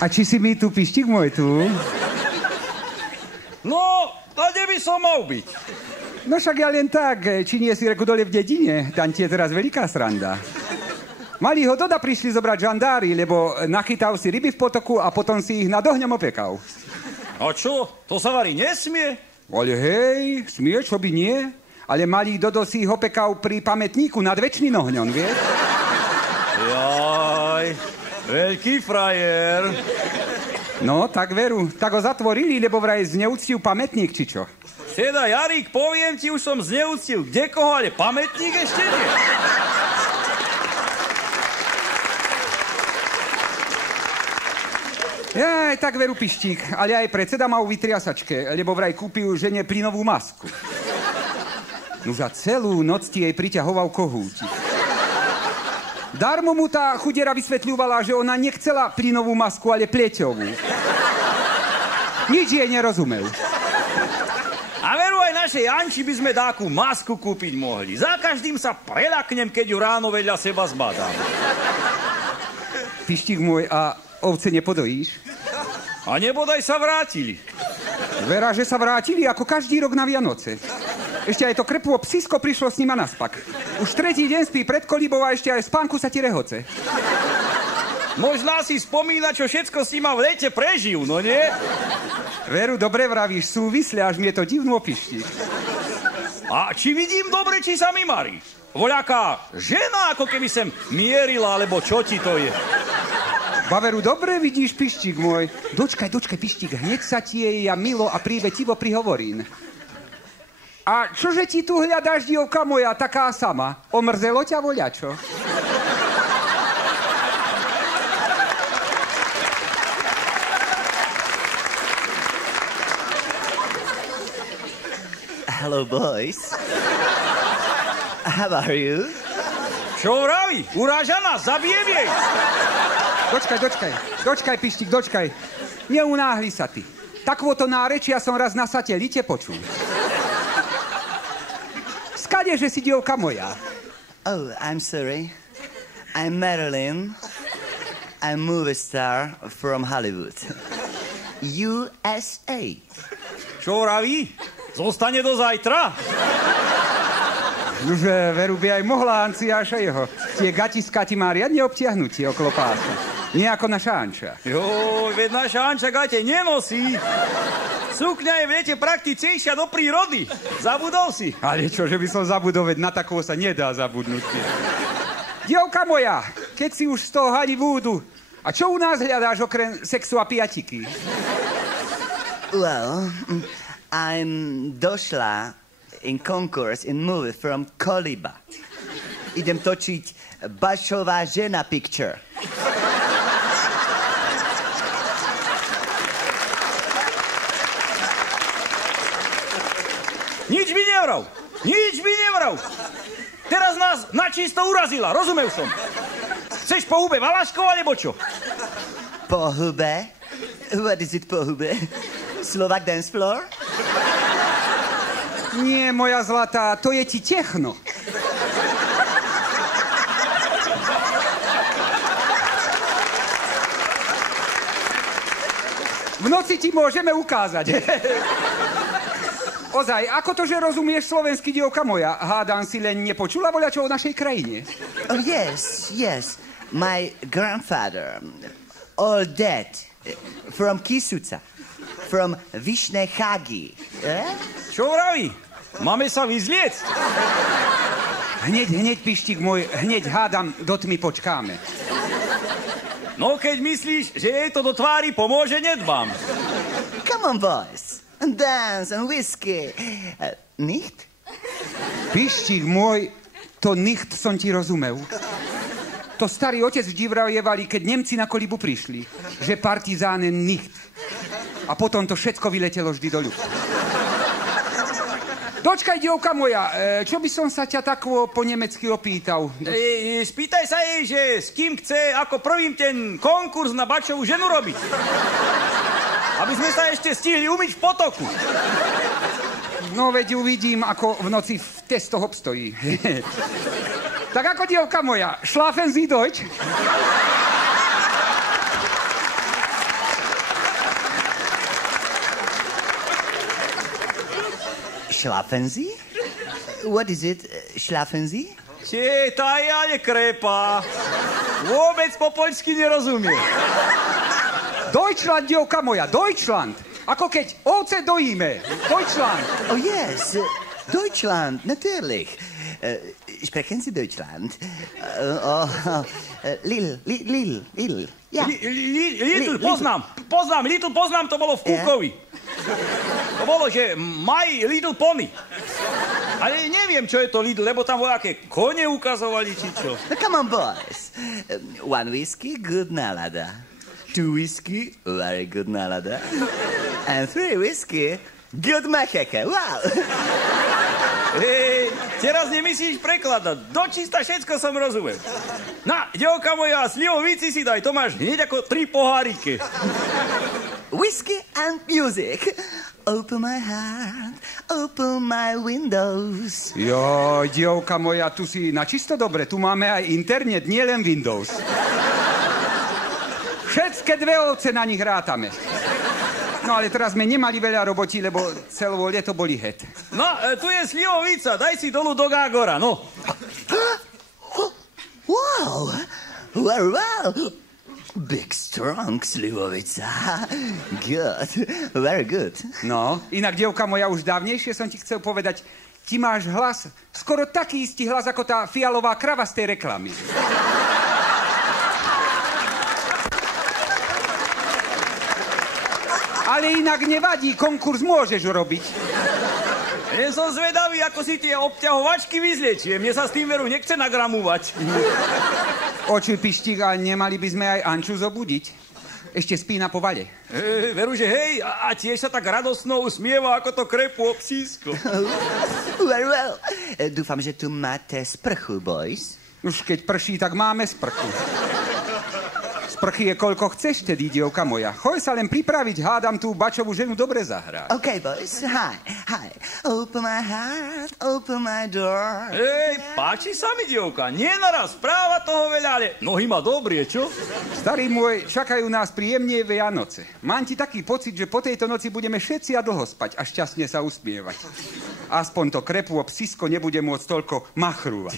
A či si mi tu, pištík môj, tu? No, a kde by som mal byť? No však ja len tak, či nie si reku dole v dedine, tam ti je teraz veľká sranda. Mali ho doda prišli zobrať žandári, lebo nachytal si ryby v potoku a potom si ich nad ohňom opekal. A čo? To sa varí nesmie? Ale hej, smie, čo by nie? Ale malý Dodo si ich opekal pri pamätníku nad večným ohňom, vieš? Jaj, veľký frajer. No, tak veru. Tak ho zatvorili, lebo vraj zneúctil pamätník, či čo? Teda, Jarík, poviem ti, už som zneúctil kde koho, ale pamätník ešte nie. Jaj, tak veru, pištík. Ale aj predseda mal vytriasačke, lebo vraj kúpil žene plynovú masku. No za celú noc ti jej priťahoval kohútik. Darmo mu tá chudera vysvetľovala, že ona nechcela plynovú masku, ale pleťovú. Nič jej nerozumel. A veru aj našej Janči by sme dáku masku kúpiť mohli. Za každým sa preľaknem, keď ju ráno vedľa seba zbadám. Pištík môj, a ovce nepodojíš? A nebodaj sa vrátili. Vera, že sa vrátili ako každý rok na Vianoce. Ešte aj to krpvo psisko prišlo s nima naspak. Už tretí deň spí pred kolibou a ešte aj v spánku sa ti rehoce. Možná si spomína, čo všetko s nima v lete prežijú, no nie? Veru, dobre vravíš, súvisle, až mi je to divno pišti. A či vidím dobre, či sa mi marí? Voľaká žena, ako keby sem mierila, alebo čo ti to je? Baveru, dobre vidíš, pištík môj. Dočkaj, pištík, hneď sa ti jej ja milo a prívetivo prihovorím. A čože ti tu hľadáš, dievka moja, taká sama? Omrzelo ťa voľačo? Hello, boys. How are you? Čo vraví? Uráža nás, zabijem jej. Dočkaj, pištík, dočkaj. Neunáhli sa ty. Takvoto nárečia som raz na satelite počul. Skade, že si dievka moja? Oh, I'm sorry. I'm Marilyn. I'm movie star from Hollywood. USA. Čo vraví? Zostane do zajtra? Nože, veru by aj mohla Anciáša jeho. Tie gatiska ti má riadne obtiahnutie okolo pása. Nie ako naša Anča. Joj, veď naša Anča gate nenosí. Sukňa je, viete, praktickejšia do prírody. Zabudol si? Ale čo, že by som zabudol, veď na takého sa nedá zabudnúť. Dievka moja, keď si už z toho Hollywoodu, a čo u nás hľadáš okrem sexu a piatiky? Well, I'm došla in concourse in movie from Koliba. Idem točiť Bašová žena picture. Nič by nevral. Teraz nás načisto urazila, rozumel som. Chceš po hube Valaškov, alebo čo? Po hube? What is it po hube? Slovak dance floor? Nie, moja zlatá, to je ti techno. V noci ti môžeme ukázať. Ozaj, ako to, že rozumieš slovenský, dievka moja? Hádam si len nepočula voľačo o našej krajine. Oh, yes. My grandfather, all dead, from Kisuca, from Vyšné Chágy. Čo vraví? Máme sa vyzliecť? Hneď, pištík môj, hneď hádam, do tmy počkáme. No, keď myslíš, že jej to do tvári pomôže, nedbám. Come on, boys. Dance and whiskey. Nicht? Pištík môj, to nicht som ti rozumel. To starý otec vždy vravjevali, keď Nemci na Kolibu prišli, že partizáne nicht. A potom to všetko vyletelo vždy do ľudu. Dočkaj, dievka moja, čo by som sa ťa takvo po nemecky opýtal? Spýtaj sa jej, že s kým chce ako prvým ten konkurs na Bačovú ženu robiť. Aby sme sa ešte stihli umyť v potoku. No, veď uvidím, ako v noci v testoch obstojí. Tak ako, dievka moja, schlafen Sie Deutsch? Schlafen Sie? What is it? Schlafen Sie? Čiže tá ja nekrépa. Vôbec po poľsky nerozumie. Deutschland, dievka moja, Deutschland. Ako keď ovce dojíme. Deutschland. Oh, yes. Deutschland, natürlich. Sprechen Sie Deutschland? Lille. Ja. Lidl, poznám, to bolo v Kúkovi. To bolo, že my Little Pony. Ale neviem, čo je to Lidl, lebo tam vojaké kone ukazovali, či čo. Come on, boys. One whiskey, good nalada. 2 whiskey, very good nalada. And 3 whiskey, good macheke. Wow. Hej, teraz nemyslíš prekladať. Dočista všetko som rozumel. Na, dievka moja, slivovici si daj, to máš hneď ako 3 poháriky. Whiskey and music. Open my heart, open my windows. Joj, dievka moja, tu si na čisto dobre. Tu máme aj internet, nie len Windows. Všetké 2 ovce na nich rátame. No ale teraz sme nemali veľa robotí, lebo celé leto boli het. No, tu je slivovica, daj si dolu do Gágora, no. Wow, well. Big, strong slivovica. Good, very good. No, inak, dievka moja, už dávnejšie som ti chcel povedať, ti máš hlas, skoro taký istý hlas, ako tá fialová krava z tej reklamy. Ale inak nevadí, konkurs môžeš robiť. Ja som zvedavý, ako si tie obťahovačky vyzliečie. Mne sa s tým veru nechce nagramovať. Oči pištík, a nemali by sme aj Anču zobudiť. Ešte spí na povale. Veru, že hej, a tiež sa tak radostno usmieva, ako to krepu psísko. Well. Dúfam, že tu máte sprchu, boys. Už keď prší, tak máme sprchu. Sprchy je koľko chceš, tedy, dievka moja. Choj sa len pripraviť, hádam tú bačovú ženu dobre zahrať. Okay, boys. Hi. Open my heart, open my door. Hej, páči sa mi, dievka. Nie naraz, práva toho veľa, ale nohy má dobrie, čo? Starý môj, čakajú nás príjemne Vianoce. Mám ti taký pocit, že po tejto noci budeme všetci a dlho spať a šťastne sa usmievať. Aspoň to krepu psisko nebude môcť toľko machrúvať.